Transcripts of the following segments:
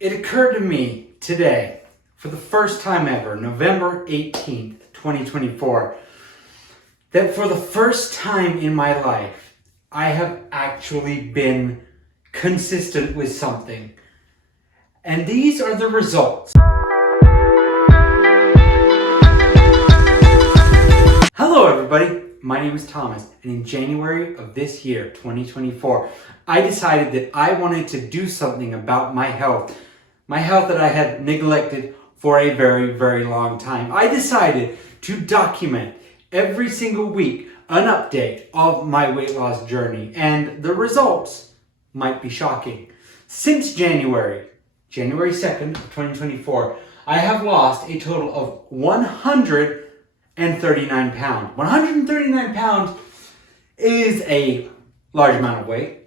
It occurred to me today, for the first time ever, November 18th, 2024, that for the first time in my life, I have actually been consistent with something. And these are the results. Hello everybody, my name is Thomas, and in January of this year, 2024, I decided that I wanted to do something about my health that I had neglected for a very, very long time. I decided to document every single week an update of my weight loss journey, and the results might be shocking. Since January 2nd of 2024, I have lost a total of 139 pounds. 139 pounds is a large amount of weight.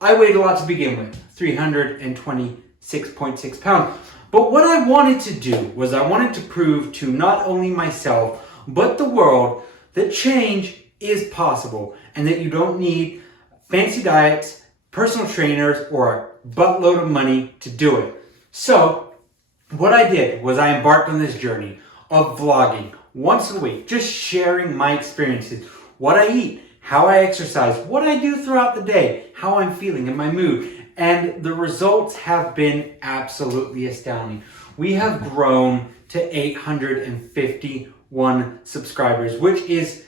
I weighed a lot to begin with, 326.6 pounds. But what I wanted to do was I wanted to prove to not only myself, but the world that change is possible and that you don't need fancy diets, personal trainers, or a buttload of money to do it. So what I did was I embarked on this journey of vlogging once a week, just sharing my experiences, what I eat, how I exercise, what I do throughout the day, how I'm feeling in my mood. And the results have been absolutely astounding. We have grown to 851 subscribers, which is,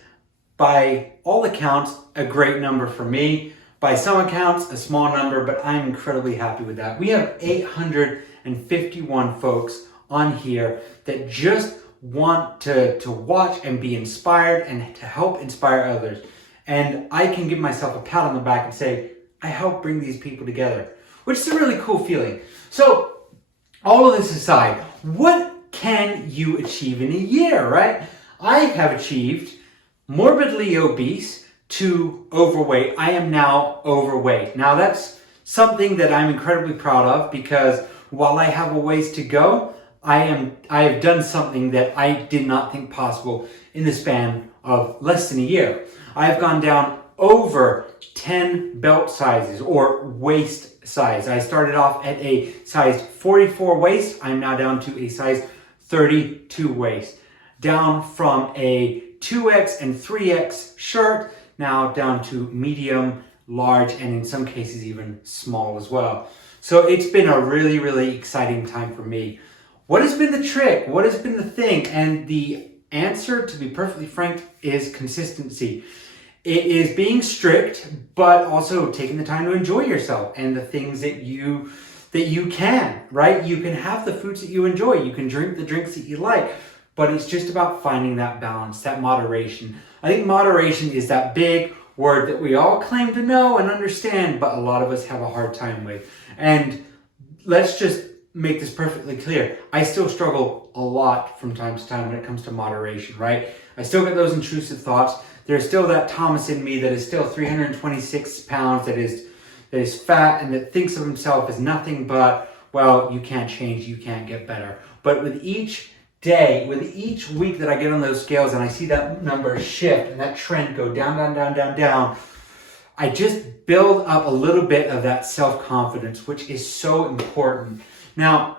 by all accounts, a great number for me. By some accounts, a small number, but I'm incredibly happy with that. We have 851 folks on here that just want to watch and be inspired and to help inspire others. And I can give myself a pat on the back and say, I helped bring these people together, which is a really cool feeling. So all of this aside, what can you achieve in a year, right? I have achieved morbidly obese to overweight. I am now overweight. Now that's something that I'm incredibly proud of, because while I have a ways to go, I have done something that I did not think possible in the span of less than a year. I have gone down over 10 belt sizes or waist size. I started off at a size 44 waist. I'm now down to a size 32 waist. Down from a 2X and 3X shirt, now down to medium, large, and in some cases even small as well. So it's been a really, really exciting time for me. What has been the trick? What has been the thing? And the answer, to be perfectly frank, is consistency. It is being strict, but also taking the time to enjoy yourself and the things that you can, right? You can have the foods that you enjoy. You can drink the drinks that you like, but it's just about finding that balance, that moderation. I think moderation is that big word that we all claim to know and understand, but a lot of us have a hard time with. And let's just make this perfectly clear. I still struggle a lot from time to time when it comes to moderation, right? I still get those intrusive thoughts. There's still that Thomas in me that is still 326 pounds, that is fat and that thinks of himself as nothing but, well, you can't change, you can't get better. But with each day, with each week that I get on those scales and I see that number shift and that trend go down, down, down, down, down, I just build up a little bit of that self-confidence, which is so important. Now,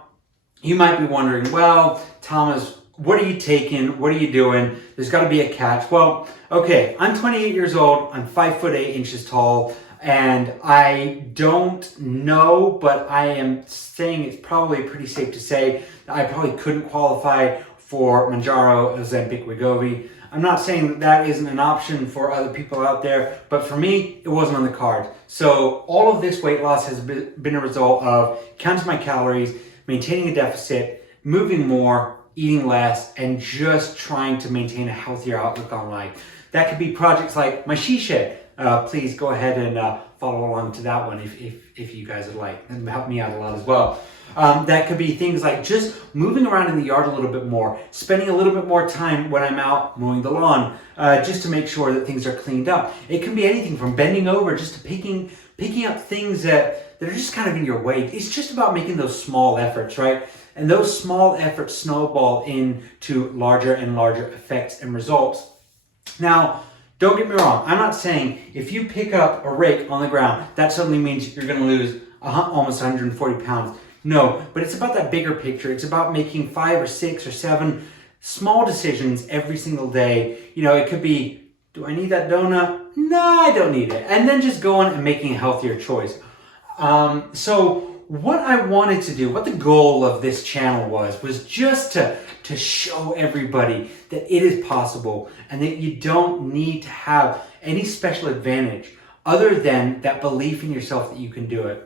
you might be wondering, well, Thomas, what are you taking? What are you doing? There's got to be a catch. Well, okay, I'm 28 years old. I'm 5'8" tall, and I don't know, but I am saying it's probably pretty safe to say that I probably couldn't qualify for Mounjaro, Ozempic, Wegovy. I'm not saying that that isn't an option for other people out there, but for me, it wasn't on the card. So all of this weight loss has been a result of counting my calories, maintaining a deficit, moving more, eating less, and just trying to maintain a healthier outlook on life. That could be projects like my she shed. Please go ahead and follow along to that one if you guys would like, and help me out a lot as well. That could be things like just moving around in the yard a little bit more, spending a little bit more time when I'm out mowing the lawn, just to make sure that things are cleaned up. It can be anything from bending over just to picking up things that are just kind of in your way. It's just about making those small efforts, right? And those small efforts snowball into larger and larger effects and results. Now, don't get me wrong. I'm not saying if you pick up a rake on the ground, that suddenly means you're going to lose almost 140 pounds. No, but it's about that bigger picture. It's about making 5 or 6 or 7 small decisions every single day. You know, it could be, do I need that donut? No, I don't need it. And then just going and making a healthier choice. So what I wanted to do, what the goal of this channel was just to show everybody that it is possible and that you don't need to have any special advantage other than that belief in yourself that you can do it.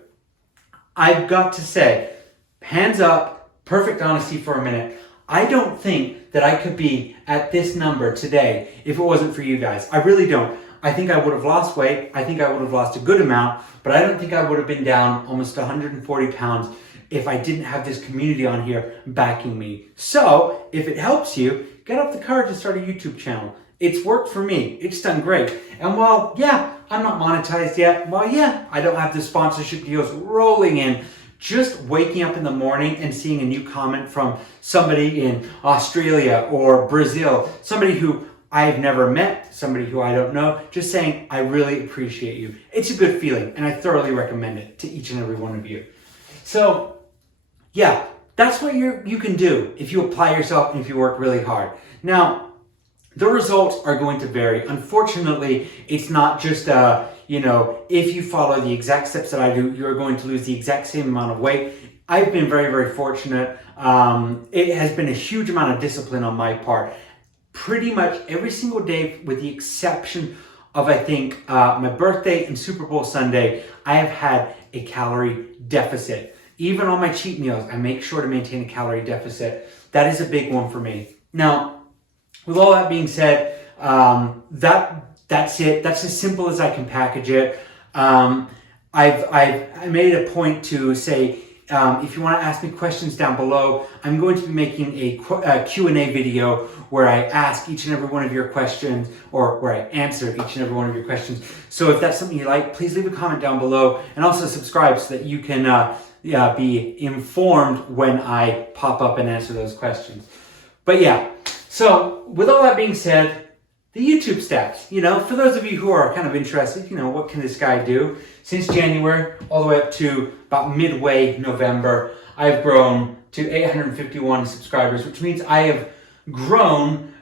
I've got to say, hands up, perfect honesty for a minute, I don't think that I could be at this number today if it wasn't for you guys. I really don't. I think I would have lost weight. I think I would have lost a good amount, but I don't think I would have been down almost 140 pounds if I didn't have this community on here backing me. So if it helps you, get up the courage to start a YouTube channel. It's worked for me. It's done great. And while, yeah, I'm not monetized yet, while, yeah, I don't have the sponsorship deals rolling in, just waking up in the morning and seeing a new comment from somebody in Australia or Brazil, somebody who I've never met, somebody who I don't know, just saying, I really appreciate you. It's a good feeling, and I thoroughly recommend it to each and every one of you. So, yeah, that's what you can do if you apply yourself and if you work really hard. Now, the results are going to vary. Unfortunately, it's not just, if you follow the exact steps that I do, you're going to lose the exact same amount of weight. I've been very, very fortunate. It has been a huge amount of discipline on my part. Pretty much every single day, with the exception of, I think, my birthday and Super Bowl Sunday, I have had a calorie deficit. Even on my cheat meals, I make sure to maintain a calorie deficit. That is a big one for me. Now, with all that being said, that's it. That's as simple as I can package it. I made it a point to say, if you want to ask me questions down below, I'm going to be making a Q&A video where I ask each and every one of your questions, or where I answer each and every one of your questions. So if that's something you like, please leave a comment down below, and also subscribe so that you can be informed when I pop up and answer those questions. But yeah, so with all that being said, the YouTube stats, for those of you who are kind of interested, what can this guy do? Since January all the way up to about midway November, I've grown to 851 subscribers, which means I have grown,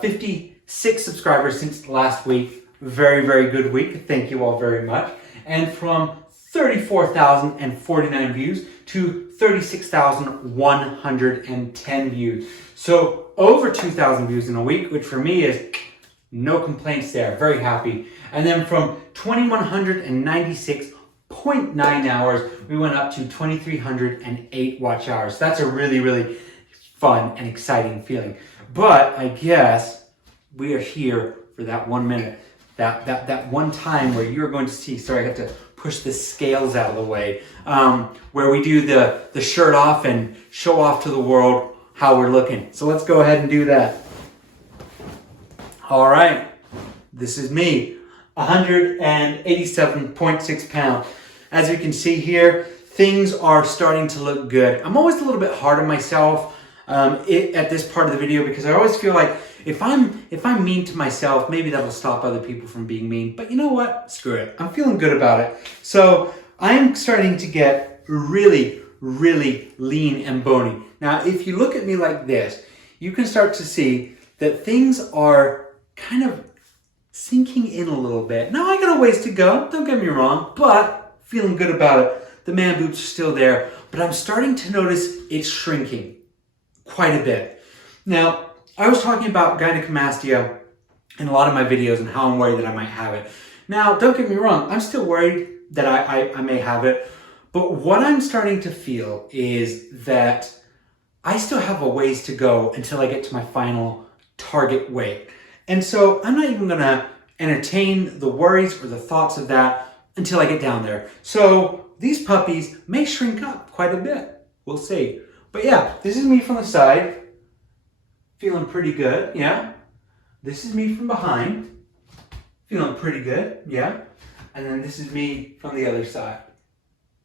56 subscribers since last week. Very, very good week. Thank you all very much. And from 34,049 views to 36,110 views. So over 2,000 views in a week, which for me is no complaints there. Very happy. And then from 2,196.9 hours, we went up to 2,308 watch hours. So that's a really, really fun and exciting feeling. But I guess we are here for that 1 minute. That one time where you're going to see, sorry, I have to push the scales out of the way, where we do the shirt off and show off to the world how we're looking. So let's go ahead and do that. All right, this is me, 187.6 pounds. As you can see here, things are starting to look good. I'm always a little bit hard on myself at this part of the video, because I always feel like if I'm mean to myself, maybe that will stop other people from being mean. But you know what? Screw it. I'm feeling good about it. So I'm starting to get really, really lean and bony. Now, if you look at me like this, you can start to see that things are kind of sinking in a little bit. Now, I got a ways to go, don't get me wrong, but feeling good about it. The man boobs are still there, but I'm starting to notice it's shrinking quite a bit. Now, I was talking about gynecomastia in a lot of my videos and how I'm worried that I might have it. Now, don't get me wrong, I'm still worried that I may have it, but what I'm starting to feel is that I still have a ways to go until I get to my final target weight. And so I'm not even gonna entertain the worries or the thoughts of that until I get down there. So these puppies may shrink up quite a bit. We'll see. But yeah, this is me from the side. Feeling pretty good, yeah. This is me from behind. Feeling pretty good, yeah. And then this is me from the other side.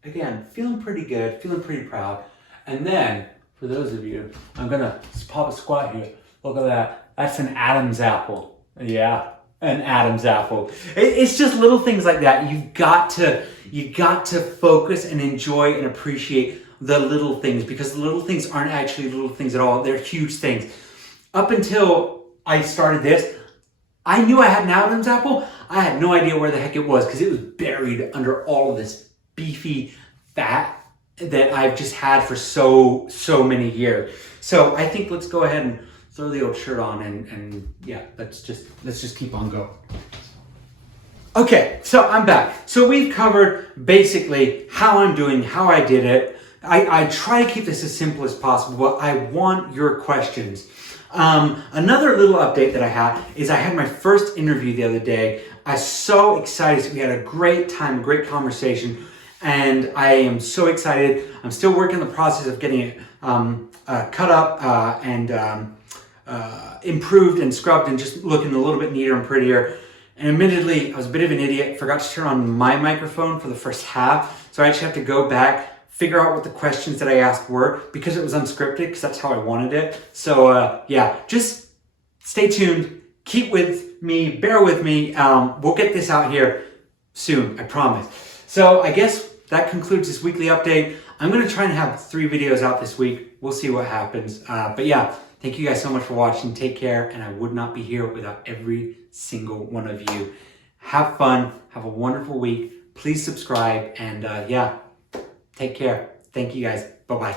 Again, feeling pretty good, feeling pretty proud. And then, for those of you, I'm gonna pop a squat here. Look at that. That's an Adam's apple. Yeah. An Adam's apple. It's just little things like that. You got to focus and enjoy and appreciate the little things, because the little things aren't actually little things at all. They're huge things. Up until I started this, I knew I had an Adam's apple. I had no idea where the heck it was because it was buried under all of this beefy fat that I've just had for so many years. So I think let's go ahead and throw the old shirt on and yeah, let's just keep on going. Okay, so I'm back. So we've covered basically how I'm doing, how I did it. I try to keep this as simple as possible, but I want your questions. Another little update that I had is I had my first interview the other day. I was so excited. We had a great time, a great conversation, and I am so excited. I'm still working the process of getting it cut up and improved and scrubbed and just looking a little bit neater and prettier. And admittedly, I was a bit of an idiot. Forgot to turn on my microphone for the first half. So I actually have to go back, figure out what the questions that I asked were, because it was unscripted, because that's how I wanted it. So yeah, just stay tuned. Keep with me, bear with me. We'll get this out here soon, I promise. So I guess that concludes this weekly update. I'm gonna try and have 3 videos out this week. We'll see what happens. But yeah, thank you guys so much for watching. Take care, and I would not be here without every single one of you. Have fun, have a wonderful week. Please subscribe, and yeah, take care. Thank you guys. Bye-bye.